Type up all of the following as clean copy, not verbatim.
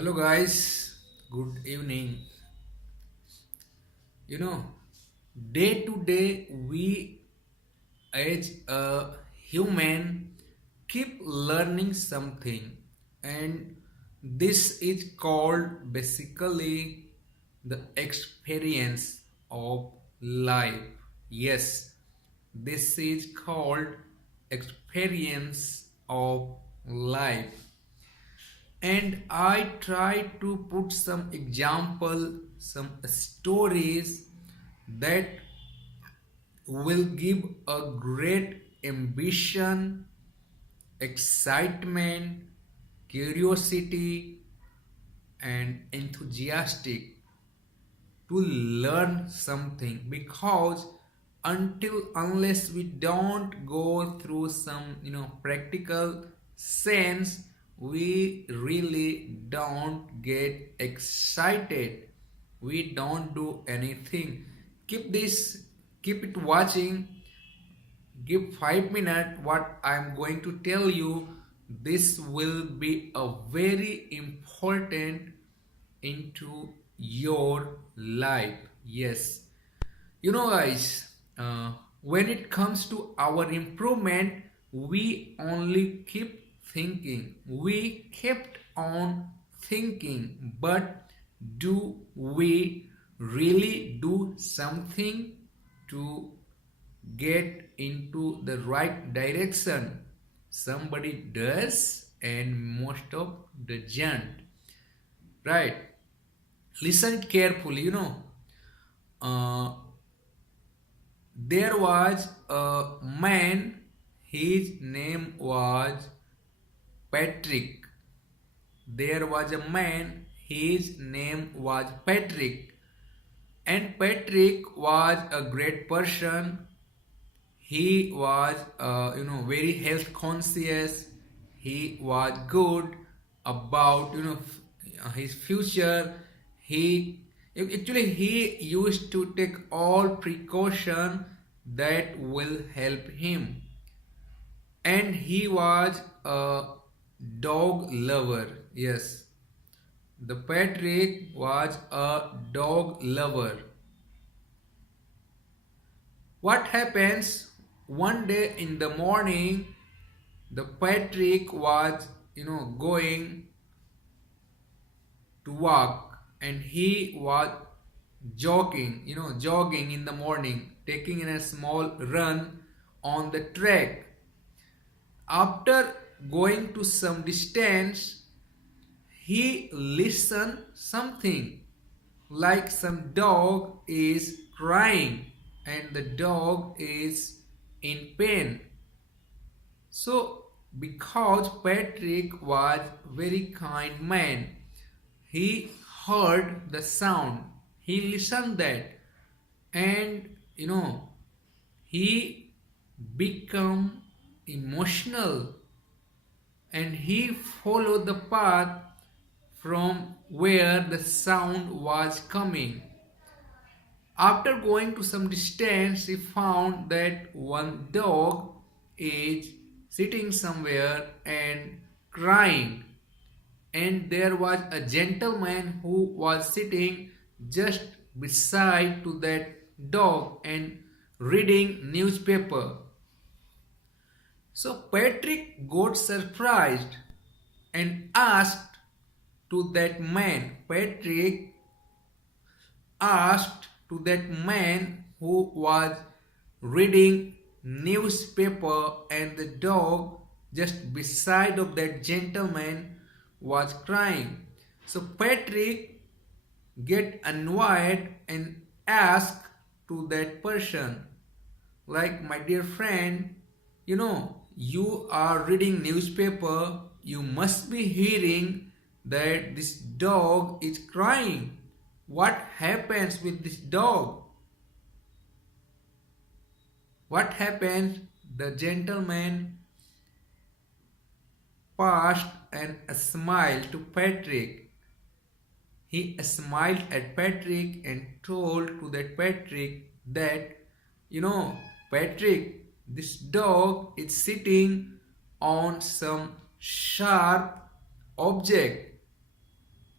Hello, guys. Good evening. You know, day to day, we as a human keep learning something, and this is called basically the experience of life. Yes, this is called experience of life, and I try to put some example, some stories that will give a great ambition, excitement, curiosity, and enthusiastic to learn something, because until unless we don't go through some practical sense, we really don't get excited, we don't do anything. Keep it watching, give 5 minutes what I'm going to tell you. This will be a very important into your life. Yes, guys, when it comes to our improvement, we only keep thinking, we kept on thinking, but do we really do something to get into the right direction? Somebody does, and most of the don't, right? Listen carefully. Uh, there was a man, his name was Patrick. There was a man, his name was Patrick, and Patrick was a great person. He was very health conscious. He was good about his future. He used to take all precaution that will help him, and he was a dog lover. Yes, the Patrick was a dog lover. What happens one day in the morning? The Patrick was, going to walk, and he was jogging in the morning, taking in a small run on the track. After going to some distance, he listened something like some dog is crying, and the dog is in pain. So, because Patrick was very kind man, he heard the sound. He listened that, and he become emotional, and he followed the path from where the sound was coming. After going to some distance, he found that one dog is sitting somewhere and crying, and there was a gentleman who was sitting just beside to that dog and reading newspaper. So Patrick got surprised and asked to that man. Patrick asked to that man who was reading newspaper, and the dog just beside of that gentleman was crying. So Patrick get annoyed and ask to that person, like, my dear friend, you are reading newspaper, you must be hearing that this dog is crying. What happens with this dog? What happened? The gentleman passed and smiled to Patrick. He smiled at Patrick and told to that Patrick that, Patrick, this dog is sitting on some sharp object,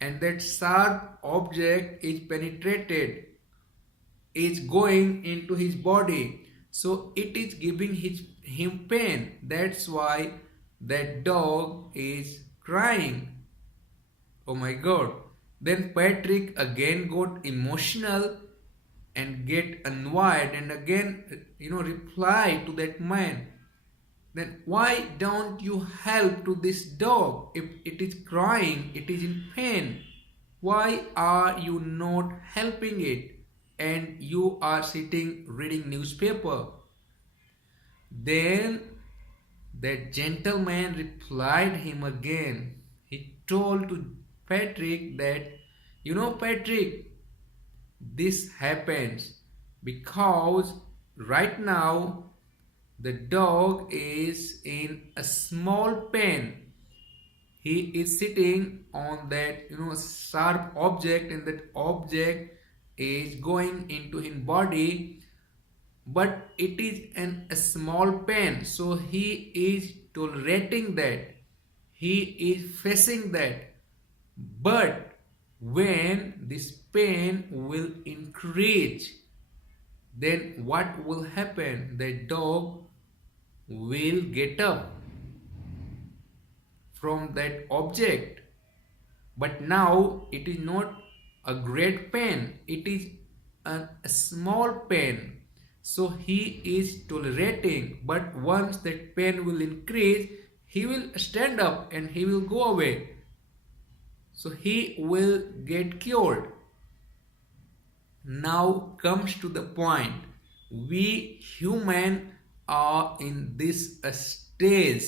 and that sharp object is penetrated, is going into his body, so it is giving him pain. That's why that dog is crying. Oh my god. Then Patrick again got emotional and get annoyed and again reply to that man. Then why don't you help to this dog? If it is crying, it is in pain. Why are you not helping it? And you are sitting reading newspaper. Then that gentleman replied him again. He told to Patrick that, Patrick, this happens because right now the dog is in a small pen. He is sitting on that sharp object, and that object is going into his body, but it is a small pen, so he is tolerating that, he is facing that. But when this pain will increase, then what will happen? The dog will get up from that object. But now it is not a great pain, it is a small pain. So he is tolerating, but once that pain will increase, he will stand up and he will go away. So he will get cured. Now comes to the point. We human are in this stage,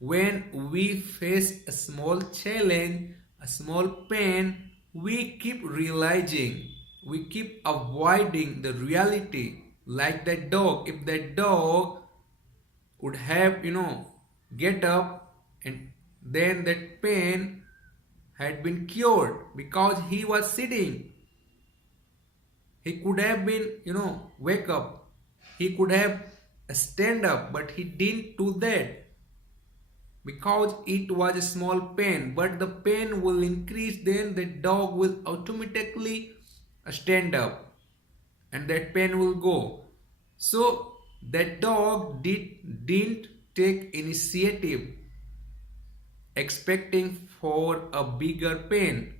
when we face a small challenge, a small pain, we keep realizing, we keep avoiding the reality. Like that dog, if that dog would have, get up, and then that pain had been cured because he was sitting. He could have been, wake up. He could have stand up, but he didn't do that because it was a small pain. But the pain will increase, then the dog will automatically stand up and that pain will go. So that dog didn't take initiative expecting for a bigger pain.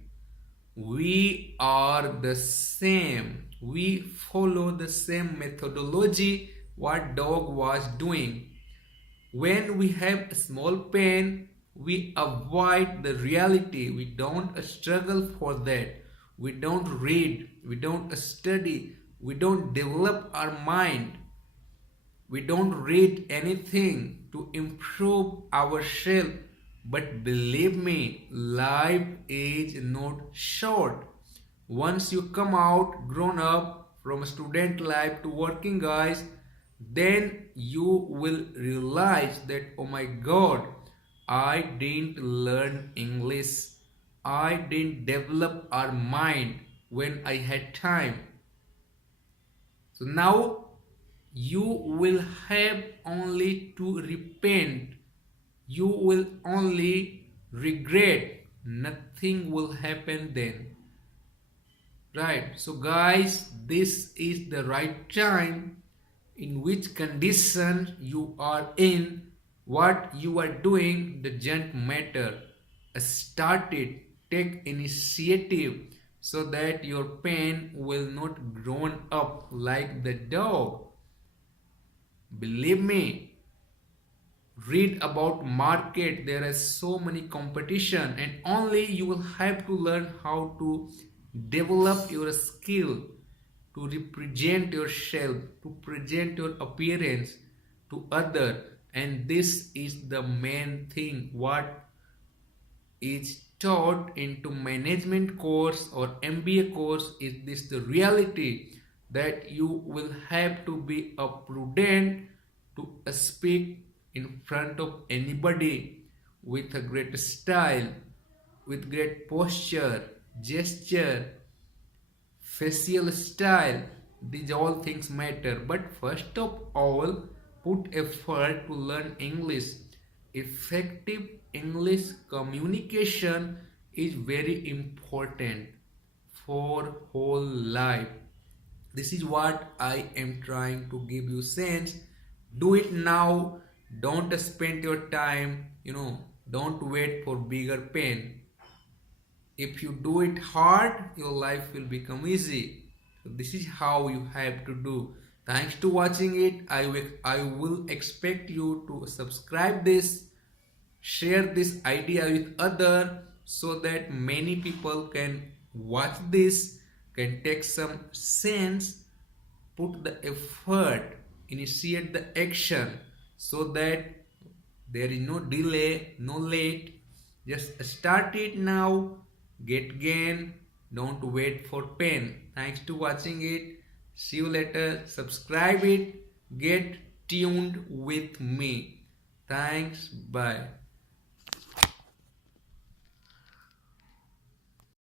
We are the same. We follow the same methodology what dog was doing. When we have a small pain, we avoid the reality. We don't struggle for that. We don't read. We don't study. We don't develop our mind. We don't read anything to improve ourselves. But believe me, life is not short. Once you come out grown up from student life to working guys, then you will realize that, oh my god, I didn't learn English. I didn't develop our mind when I had time. So now you will have only to repent. You will only regret. Nothing will happen then. Right? So guys, this is the right time. In which condition you are in, what you are doing doesn't matter. Start it. Take initiative so that your pain will not grow up like the dog. Believe me, read about market. There is so many competition, and only you will have to learn how to develop your skill to represent yourself, to present your appearance to other. And this is the main thing what is taught into management course or MBA course. Is this the reality that you will have to be a prudent to speak in front of anybody with a great style, with great posture, gesture, facial style. These all things matter. But first of all, put effort to learn English. Effective English communication is very important for whole life. This is what I am trying to give you sense. Do it now. Don't spend your time, don't wait for bigger pain. If you do it hard, your life will become easy. So this is how you have to do. Thanks to watching it. I will expect you to subscribe this, share this idea with other, so that many people can watch this, can take some sense, put the effort, initiate the action, so that there is no delay, no late. Just start it now, get gain, don't wait for pain. Thanks to watching it. See you later. Subscribe it. Get tuned with me. Thanks. Bye.